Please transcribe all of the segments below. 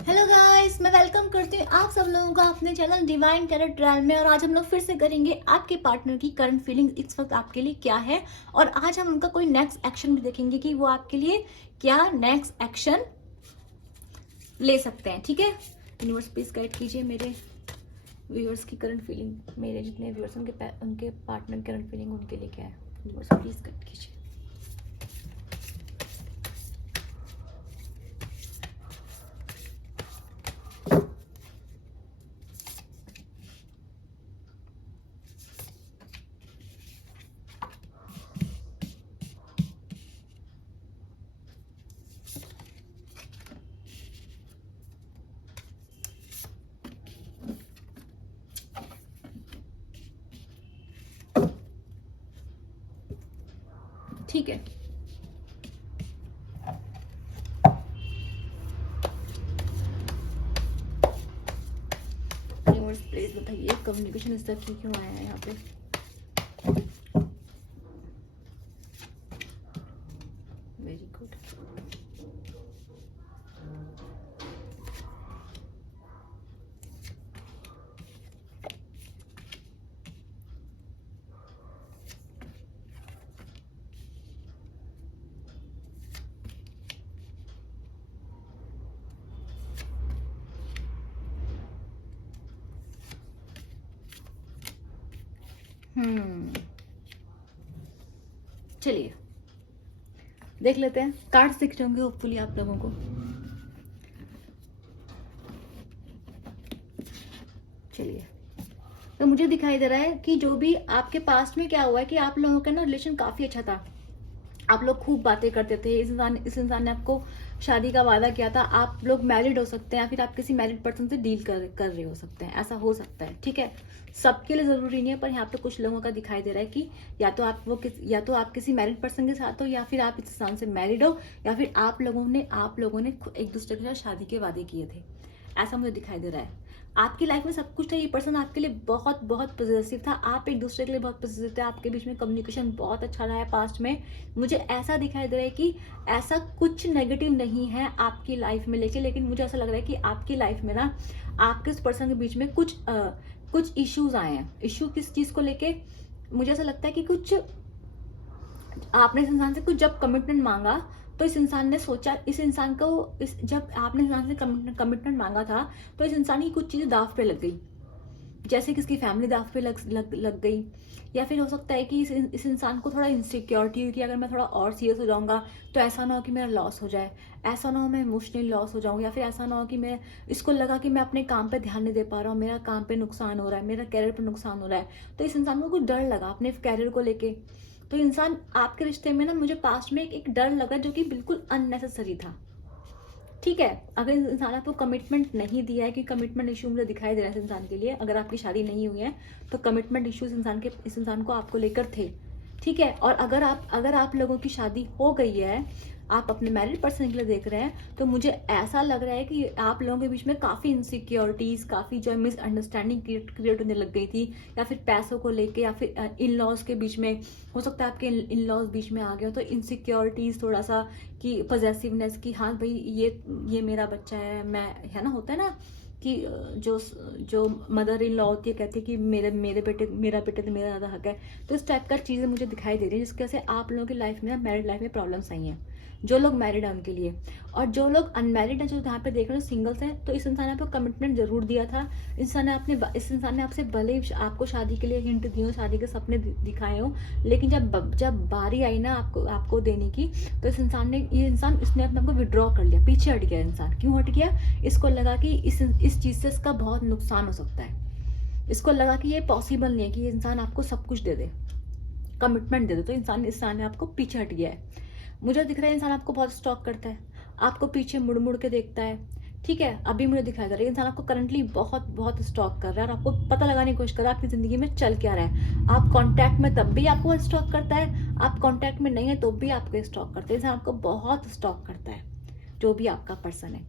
Hello guys, मैं welcome करती हूँ आप सब लोगों का अपने चैनल डिवाइन टैरो ट्रायल में। और आज हम लोग फिर से करेंगे आपके पार्टनर की करंट फीलिंग इस वक्त आपके लिए क्या है। और आज हम उनका कोई नेक्स्ट एक्शन भी देखेंगे कि वो आपके लिए क्या नेक्स्ट एक्शन ले सकते हैं। ठीक है, यूनिवर्स प्लीज गाइड कीजिए मेरे व्यूअर्स की करंट फीलिंग, मेरे जितने व्यूअर्स उनके पार्टनर की करंट फीलिंग उनके लिए क्या है। यूनिवर्स प्लीज गाइड कीजिए। ठीक है, यूनिवर्स प्लीज बताइए कम्युनिकेशन इस तरह क्यों आया है यहाँ पे। Very good. चलिए देख लेते हैं, कार्ड्स दिख रहे होंगे होपफुली आप लोगों को। चलिए, तो मुझे दिखाई दे रहा है कि जो भी आपके पास्ट में क्या हुआ है कि आप लोगों का ना रिलेशन काफी अच्छा था। आप लोग खूब बातें करते थे। इस इंसान ने आपको शादी का वादा किया था। आप लोग मैरिड हो सकते हैं या फिर आप किसी मैरिड पर्सन से डील कर रहे हो सकते हैं, ऐसा हो सकता है। ठीक है, सबके लिए जरूरी नहीं है, पर यहाँ पे कुछ लोगों का दिखाई दे रहा है कि या तो आप किसी मैरिड पर्सन के साथ हो, या फिर आप इस इंसान से मैरिड हो, या फिर आप लोगों ने एक दूसरे के साथ शादी के वादे किए थे। ऐसा मुझे दिखाई दे रहा है। आपकी लाइफ में सब कुछ था, ये पर्सन आपके लिए बहुत बहुत पॉजिटिव था, आप एक दूसरे के लिए बहुत पॉजिटिव थे, आपके बीच में कम्युनिकेशन बहुत अच्छा रहा है पास्ट में। मुझे ऐसा दिखाई दे रहा है कि ऐसा कुछ नेगेटिव नहीं है आपकी लाइफ में लेकिन मुझे ऐसा लग रहा है कि आपकी लाइफ में ना आपके इस पर्सन के बीच में कुछ इश्यूज आए हैं। इश्यू किस चीज को लेके, मुझे ऐसा लगता है कि कुछ आपने इस इंसान से कुछ जब कमिटमेंट मांगा तो इस इंसान ने सोचा, जब आपने इंसान से कमिटमेंट मांगा था तो इस इंसान की कुछ चीजें दाव पे लग गई। जैसे किसकी फैमिली दाव पे लग गई, या फिर हो सकता है कि इस इंसान को थोड़ा इनसिक्योरिटी हुई कि अगर मैं थोड़ा और सीरियस हो जाऊंगा तो ऐसा ना हो कि मेरा लॉस हो जाए, ऐसा ना हो मैं इमोशनली लॉस हो जाऊं, या फिर ऐसा ना हो कि मैं इसको लगा कि मैं अपने काम पे ध्यान नहीं दे पा रहा हूँ, मेरा काम पे नुकसान हो रहा है, मेरा कैरियर पे नुकसान हो रहा है। तो इस इंसान को कुछ डर लगा अपने कैरियर को लेके। तो इंसान आपके रिश्ते में ना, मुझे पास्ट में एक डर लगा जो कि बिल्कुल अननेसेसरी था। ठीक है, अगर इंसान आपको कमिटमेंट नहीं दिया है, कि कमिटमेंट इशू मुझे दिखाई दे रहा है इस इंसान के लिए, अगर आपकी शादी नहीं हुई है तो कमिटमेंट इश्यूज इस इंसान को आपको लेकर थे। ठीक है, और अगर आप लोगों की शादी हो गई है, आप अपने मैरिड पर्सन के लिए देख रहे हैं, तो मुझे ऐसा लग रहा है कि आप लोगों के बीच में काफी इनसिक्योरिटीज, काफी जो मिसअंडरस्टैंडिंग क्रिएट होने लग गई थी, या फिर पैसों को लेके, या फिर इन लॉज के बीच में हो सकता है आपके इन लॉज बीच में आ गए हो, तो इनसिक्योरिटीज थोड़ा सा कि पॉजेसिवनेस की, हाँ भाई ये मेरा बच्चा है, मैं, है ना, होता है ना कि जो जो मदर इन लॉ होती है कहती है कि मेरा बेटे तो मेरा ज़्यादा हक है। तो इस टाइप का चीज़ें मुझे दिखाई दे रही है, जिसकी वजह से आप लोगों की लाइफ में ना, मैरिड लाइफ में प्रॉब्लम्स आई हैं। जो लोग मैरिड हैं उनके लिए, और जो लोग अनमैरिड हैं, जो यहाँ पे देख रहे हो सिंगल्स हैं, तो इस इंसान ने आपको कमिटमेंट जरूर दिया था। इस इंसान ने आपसे भले ही आपको शादी के लिए हिंट दी हो, शादी के सपने दिखाए हो, लेकिन जब बारी आई ना आपको देने की, तो ये इंसान इसने अपने आपको विड्रॉ कर लिया, पीछे हट गया। इंसान क्यों हट गया? इसको लगा कि इस चीज से इसका बहुत नुकसान हो सकता है। इसको लगा कि ये पॉसिबल नहीं है कि ये इंसान आपको सब कुछ दे दे, कमिटमेंट दे दे। तो इंसान ने आपको पीछे हट गया है। मुझे दिख रहा है इंसान आपको बहुत स्टॉक करता है, आपको पीछे मुड़ मुड़ के देखता है। ठीक है, अभी मुझे दिखाई दे रहा है इंसान आपको करंटली बहुत बहुत स्टॉक कर रहा है, और आपको पता लगाने की कोशिश कर रहा है आपकी जिंदगी में चल क्या रहा है। आप कांटेक्ट में तब भी आपको स्टॉक करता है, आप कांटेक्ट में नहीं है तो भी आपको स्टॉक करता है। इंसान आपको बहुत स्टॉक करता है, जो भी आपका पर्सन है।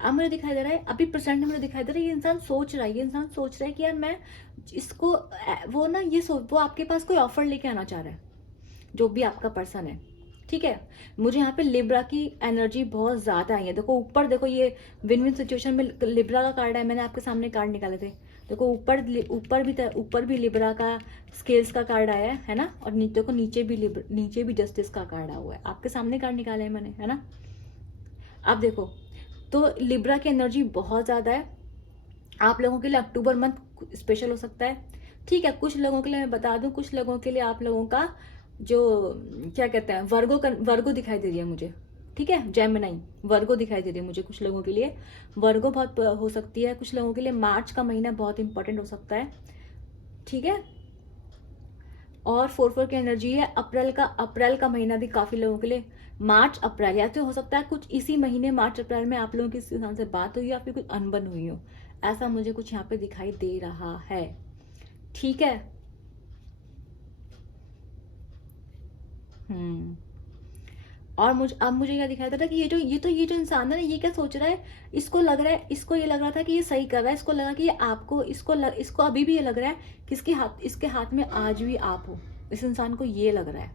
अब मुझे दिखाई दे रहा है, अभी प्रेजेंट में मुझे दिखाई दे रहा है, ये इंसान सोच रहा है कि यार मैं इसको, वो आपके पास कोई ऑफर लेके आना चाह रहा है, जो भी आपका पर्सन है। ठीक है। मुझे यहाँ पे लिब्रा की एनर्जी बहुत ज्यादा आई है। देखो ऊपर, देखो ये विन विन सिचुएशन में लिब्रा का कार्ड है। मैंने आपके सामने कार्ड निकाले थे। देखो ऊपर भी लिब्रा का स्केल्स का कार्ड आया है ना, और देखो नीचे भी जस्टिस का कार्ड आया हुआ है। आपके सामने कार्ड निकाले हैं मैंने, है ना। अब देखो, तो लिब्रा की एनर्जी बहुत ज्यादा है। आप लोगों के लिए अक्टूबर मंथ स्पेशल हो सकता है। ठीक है, कुछ लोगों के लिए मैं बता दूं, कुछ लोगों के लिए आप लोगों का जो क्या कहते हैं वर्गो दिखाई दे रही है मुझे। ठीक है, जेमिनी वर्गो दिखाई दे रही है मुझे कुछ लोगों के लिए। वर्गो बहुत हो सकती है कुछ लोगों के लिए। मार्च का महीना बहुत इंपॉर्टेंट हो सकता है। ठीक है, और 4 की एनर्जी है। अप्रैल का महीना भी काफी लोगों के लिए, मार्च अप्रैल, या तो हो सकता है कुछ इसी महीने मार्च अप्रैल में आप लोगों की किसी इंसान से बात हुई या फिर कुछ अनबन हुई हो, ऐसा मुझे कुछ यहाँ पे दिखाई दे रहा है। ठीक है। और अब मुझे क्या दिखाई दे रहा है कि ये जो इंसान है ना, ये क्या सोच रहा है, इसको ये लग रहा था कि ये सही कर रहा है। इसको लगा कि ये आपको इसको अभी भी ये लग रहा है कि इसके हाथ में आज भी आप हो। इस इंसान को ये लग रहा है,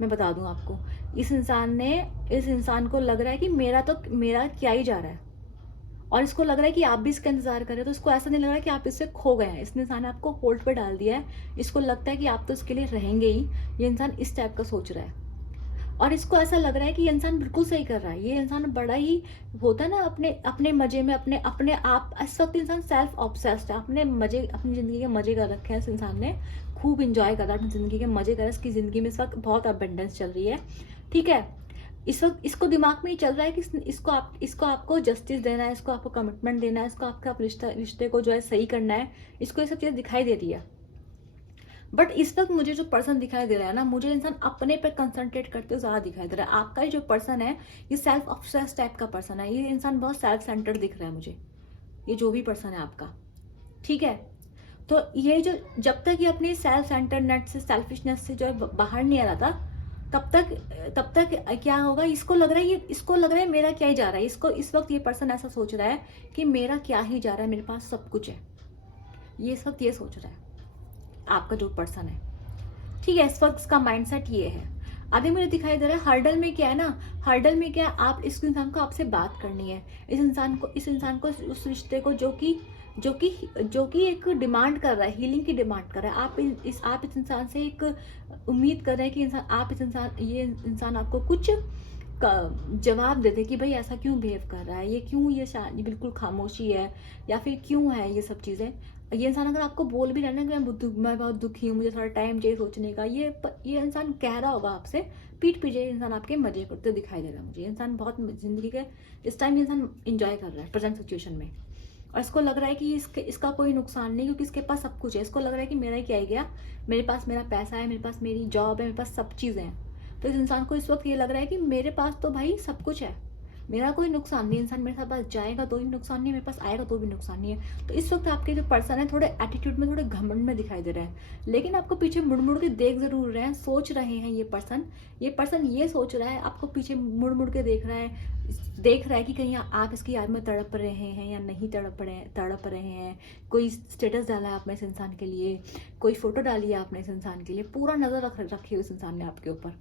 मैं बता दूं आपको, इस इंसान को लग रहा है कि मेरा क्या ही जा रहा है, और इसको लग रहा है कि आप भी इसका इंतजार कर रहे हो। तो इसको ऐसा नहीं लग रहा है कि आप इससे खो गए हैं। इस इंसान ने आपको होल्ड पे डाल दिया है। इसको लगता है कि आप तो इसके लिए रहेंगे ही। ये इंसान इस टाइप का सोच रहा है, और इसको ऐसा लग रहा है कि ये इंसान बिल्कुल सही कर रहा है। ये इंसान बड़ा ही होता है ना, अपने मजे में, अपने आप। इस वक्त इंसान सेल्फ ऑब्सेस्ड है, अपनी जिंदगी के मजे कर रखे हैं। इस इंसान ने खूब इंजॉय कर रहा है अपनी जिंदगी के मजे कर रहा है। इसकी जिंदगी में इस वक्त बहुत अबंडेंस चल रही है। ठीक है, इस वक्त इसको दिमाग में ही चल रहा है कि इसको आपको जस्टिस देना है, इसको आपको कमिटमेंट देना है, इसको आपका रिश्ते को जो है सही करना है। इसको ये सब चीजें दिखाई दे रही है। बट इस वक्त मुझे जो पर्सन दिखाई दे रहा है ना, मुझे इंसान अपने पे कंसंट्रेट करते हुए ज्यादा दिखाई दे रहा है। आपका ही जो पर्सन है, ये सेल्फ ऑब्सेस्ड टाइप का पर्सन है। ये इंसान बहुत सेल्फ सेंटर्ड दिख रहा है मुझे, ये जो भी पर्सन है आपका। ठीक है, तो ये जो जब तक ये अपनी सेल्फ सेंटर्डनेस से, सेल्फिशनेस से जो है बाहर नहीं आ रहा था, तब तक क्या होगा, इसको लग रहा है मेरा क्या ही जा रहा है। इस वक्त ये पर्सन ऐसा सोच रहा है कि मेरा क्या ही जा रहा है, मेरे पास सब कुछ है। ये इस वक्त ये सोच रहा है आपका जो पर्सन है। ठीक है, इस वक्त इसका माइंडसेट ये है। अभी मुझे दिखाई दे रहा है हर्डल में क्या है ना, हर्डल में क्या है, आप इस इंसान को आपसे बात करनी है। इस इंसान को उस रिश्ते को जो कि एक डिमांड कर रहा है, हीलिंग की डिमांड कर रहा है। आप इस इंसान से एक उम्मीद कर रहे हैं कि ये इंसान आपको कुछ जवाब देते कि भाई ऐसा क्यों बिहेव कर रहा है, ये क्यों ये बिल्कुल खामोशी है, या फिर क्यों है ये सब चीजें। ये इंसान अगर आपको बोल भी रहा है ना कि मैं बहुत दुखी हूँ, मुझे थोड़ा टाइम चाहिए सोचने का, ये इंसान कह रहा होगा आपसे पीठ पीछे। इंसान आपके मजे करते दिखाई दे रहा है मुझे। इंसान बहुत जिंदगी के इस टाइम इंसान इंजॉय कर रहा है प्रेजेंट सिचुएशन में, और इसको लग रहा है कि इसका कोई नुकसान नहीं, क्योंकि इसके पास सब कुछ है। इसको लग रहा है कि मेरा ही क्या ही गया, मेरे पास मेरा पैसा है, मेरे पास मेरी जॉब है, मेरे पास सब चीजें हैं। तो इस इंसान को इस वक्त ये लग रहा है कि मेरे पास तो भाई सब कुछ है, मेरा कोई नुकसान नहीं। इंसान मेरे पास जाएगा तो भी नुकसान नहीं, मेरे पास आएगा तो भी नुकसान नहीं है। तो इस वक्त आपके जो पर्सन है थोड़े एटीट्यूड में, थोड़े घमंड में दिखाई दे रहे हैं, लेकिन आपको पीछे मुड़ मुड़ के देख जरूर रहे हैं, सोच रहे हैं। ये पर्सन ये सोच रहा है, आपको पीछे मुड़ मुड़ के देख रहा है कि कहीं आप इसकी याद में तड़प रहे हैं या नहीं तड़प रहे हैं। कोई स्टेटस डाला है आपने इस इंसान के लिए, कोई फोटो डाली है आपने इस इंसान के लिए, पूरा नजर रखे हुए इस इंसान ने आपके ऊपर।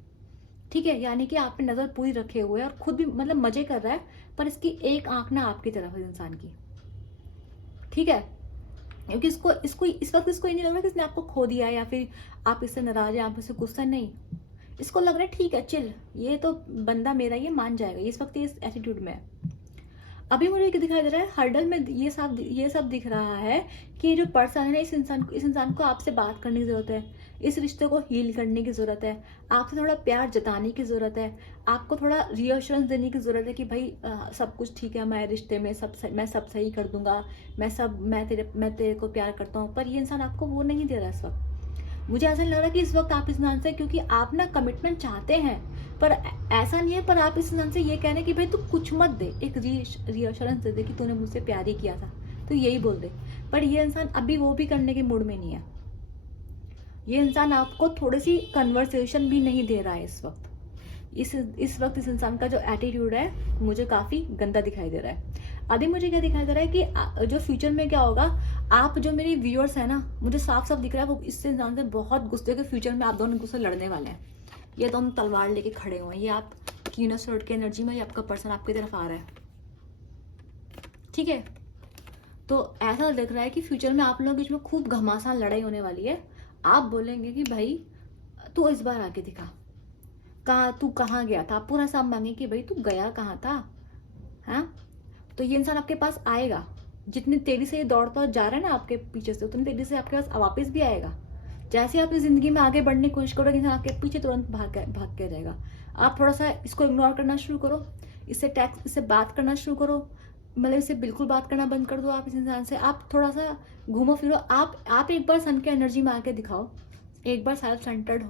ठीक है, यानी कि आपने नजर पूरी रखे हुए है, और खुद भी मतलब मजे कर रहा है, पर इसकी एक आंख ना आपकी तरफ है इंसान की। ठीक है, क्योंकि इसको इस वक्त इसको ये नहीं लग रहा कि इसने आपको खो दिया है, या फिर आप इससे नाराज है, आप इससे गुस्सा नहीं। इसको लग रहा है ठीक है, चिल, ये तो बंदा मेरा, ये मान जाएगा। इस वक्त इस एटीट्यूड में है। अभी मुझे दिखाई दे रहा है हर्डल में ये सब दिख रहा है कि जो पर्सन है ना, इस इंसान को आपसे बात करने की जरूरत है, इस रिश्ते को हील करने की जरूरत है, आपसे थोड़ा प्यार जताने की जरूरत है, आपको थोड़ा रियश्योरेंस देने की जरूरत है कि भाई सब कुछ ठीक है, मैं रिश्ते में मैं सब सही कर दूंगा, मैं तेरे को प्यार करता हूँ। पर ये इंसान आपको वो नहीं दे रहा इस वक्त। मुझे ऐसा नहीं लग रहा कि इस वक्त आप इस इंसान से, क्योंकि आप ना कमिटमेंट चाहते हैं, पर ऐसा नहीं है, पर आप इस इंसान से ये कह रहे हैं कि भाई तू कुछ मत दे, एक रियश्योरेंस दे कि तूने मुझसे प्यार ही किया था, तो यही बोल दे। पर ये इंसान अभी वो भी करने के मूड में नहीं है। ये इंसान आपको थोड़ी सी कन्वर्सेशन भी नहीं दे रहा है इस वक्त। इस वक्त इस इंसान का जो एटीट्यूड है मुझे काफी गंदा दिखाई दे रहा है। अभी मुझे क्या दिखाई दे रहा है कि जो फ्यूचर में क्या होगा, आप जो मेरी व्यूअर्स है ना, मुझे साफ साफ दिख रहा है वो इस इंसान से बहुत गुस्से के फ्यूचर में आप दोनों गुस्से लड़ने वाले हैं। ये दोनों तलवार लेके खड़े हुए हैं, ये आप क्वीन ऑफ स्वॉर्ड की एनर्जी में, ये आपका पर्सन आपकी तरफ आ रहा है, ठीक है। तो ऐसा लग रहा है कि फ्यूचर में आप लोगों के बीच में खूब घमासान लड़ाई होने वाली है। आप बोलेंगे कि भाई तू इस बार आके दिखा, तू कहाँ गया था, आप पूरा सब मांगे कि भाई तू गया कहाँ था, हाँ। तो ये इंसान आपके पास आएगा, जितनी तेजी से ये दौड़ता जा रहा है ना आपके पीछे से, उतनी तेजी से आपके पास वापस भी आएगा। जैसे आप इस जिंदगी में आगे बढ़ने की कोशिश करोगे, इंसान आपके पीछे तुरंत भाग के जाएगा। आप थोड़ा सा इसको इग्नोर करना शुरू करो, इससे बात करना शुरू करो, मतलब इससे बिल्कुल बात करना बंद कर दो। आप इस इंसान से आप थोड़ा सा घूमो फिरो, आप एक बार सन के एनर्जी में आके दिखाओ, एक बार सेल्फ सेंटर्ड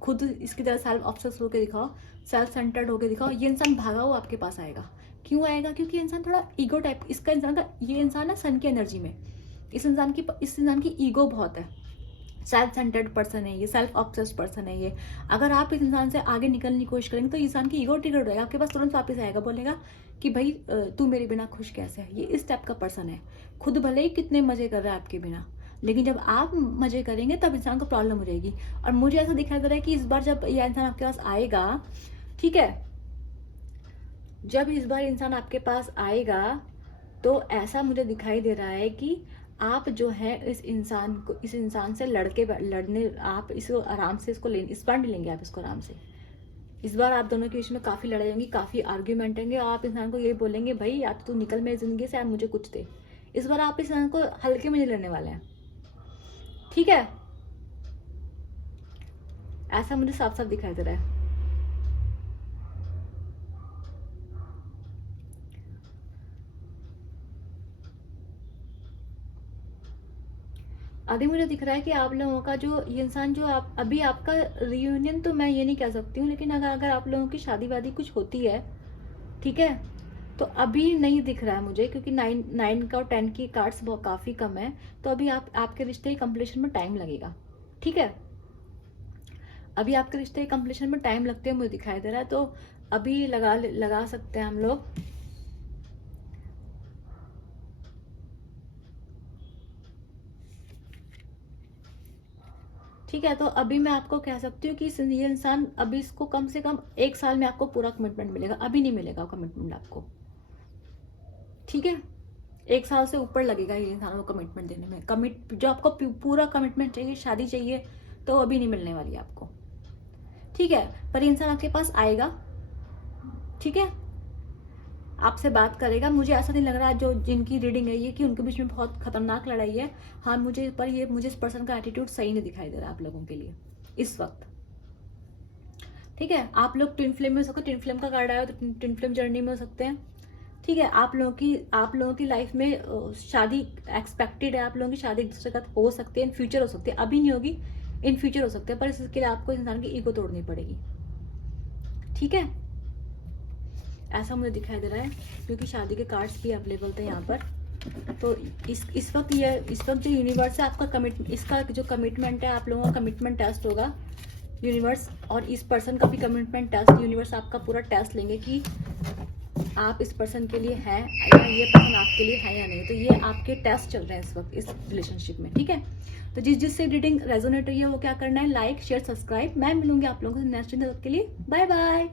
खुद इसकी तरह सेल्फ ऑब्सेस्ड होकर दिखाओ, सेल्फ सेंटर्ड होकर दिखाओ। ये इंसान भागा हुआ आपके पास आएगा। क्यों आएगा? क्योंकि इंसान थोड़ा ईगो टाइप, इसका इंसान का, ये इंसान है सन की एनर्जी में, इस इंसान की ईगो बहुत है, सेल्फ सेंटर्ड पर्सन है ये, सेल्फ ऑब्सेस्ड पर्सन है ये। अगर आप इस इंसान से आगे निकलने की कोशिश करेंगे तो इंसान की ईगो ट्रिगर हो जाएगा, आपके पास तुरंत वापस आएगा, बोलेगा कि भाई तू मेरे बिना खुश कैसे है। ये इस टाइप का पर्सन है, खुद भले ही कितने मजे कर रहा है आपके बिना, लेकिन जब आप मजे करेंगे तब इंसान को प्रॉब्लम हो जाएगी। और मुझे ऐसा दिखाई दे रहा है कि इस बार जब यह इंसान आपके पास आएगा, ठीक है, जब इस बार इंसान आपके पास आएगा तो ऐसा मुझे दिखाई दे रहा है कि आप जो है इस इंसान से लड़ने आप इसको आराम से इसको इस बार नहीं लेंगे आप इसको आराम से। इस बार आप दोनों के बीच में काफी लड़ाई होंगी, काफी आर्ग्यूमेंट होंगे, और आप इंसान को ये बोलेंगे भाई या तो तू निकल मेरी जिंदगी से, या मुझे कुछ दे। इस बार आप इस इंसान को हल्के में नहीं लेने वाले हैं, ठीक है। ऐसा मुझे साफ साफ दिखाई दे रहा है। अभी मुझे दिख रहा है कि आप लोगों का जो ये इंसान जो आप अभी आपका रियूनियन, तो मैं ये नहीं कह सकती हूँ, लेकिन अगर आप लोगों की शादी वादी कुछ होती है, ठीक है, तो अभी नहीं दिख रहा है मुझे, क्योंकि 9 का और 10 की कार्ड्स बहुत काफी कम है। तो अभी आपके रिश्ते की कंप्लीशन में टाइम लगेगा, ठीक है। अभी आपके रिश्ते की कंप्लीशन में टाइम लगते हुए मुझे दिखाई दे रहा है, तो अभी लगा सकते हैं हम लोग। ठीक है, तो अभी मैं आपको कह सकती हूँ कि ये इंसान अभी इसको कम से कम 1 साल में आपको पूरा कमिटमेंट मिलेगा, अभी नहीं मिलेगा कमिटमेंट आपको, ठीक है। 1 साल से ऊपर लगेगा ये इंसान को कमिटमेंट देने में। जो आपको पूरा कमिटमेंट चाहिए, शादी चाहिए, तो अभी नहीं मिलने वाली आपको, ठीक है। पर इंसान आपके पास आएगा, ठीक है, आपसे बात करेगा। मुझे ऐसा नहीं लग रहा जो जिनकी रीडिंग है ये कि उनके बीच में बहुत खतरनाक लड़ाई है। हाँ, मुझे इस पर्सन का एटीट्यूड सही नहीं दिखाई दे रहा आप लोगों के लिए इस वक्त, ठीक है। आप लोग ट्विन फ्लेम में हो सकते, ट्विन फ्लेम का कार्ड आया तो ट्विन फ्लेम जर्नी में हो सकते हैं, ठीक है। आप लोगों की लाइफ में शादी एक्सपेक्टेड है, आप लोगों की शादी एक दूसरे के साथ हो सकती है, इन फ्यूचर हो सकती है, अभी नहीं होगी, इन फ्यूचर हो सकते हैं, पर इसके लिए आपको इंसान की ईगो तोड़नी पड़ेगी, ठीक है। ऐसा मुझे दिखाई दे रहा है, क्योंकि शादी के कार्ड्स भी अवेलेबल थे यहाँ पर। तो इस वक्त जो यूनिवर्स है आपका इसका जो कमिटमेंट है, आप लोगों का कमिटमेंट टेस्ट होगा यूनिवर्स, और इस पर्सन का भी कमिटमेंट टेस्ट, यूनिवर्स आपका पूरा टेस्ट लेंगे कि आप इस पर्सन के लिए है या ये पर्सन आपके लिए है या नहीं। तो ये आपके टेस्ट चल रहे हैं इस वक्त इस रिलेशनशिप में, ठीक है। तो जिससे रीडिंग रेजोनेट हुई है वो क्या करना है, लाइक शेयर सब्सक्राइब। मैं मिलूंगी आप लोगों से नेक्स्ट दिन के लिए, बाय बाय।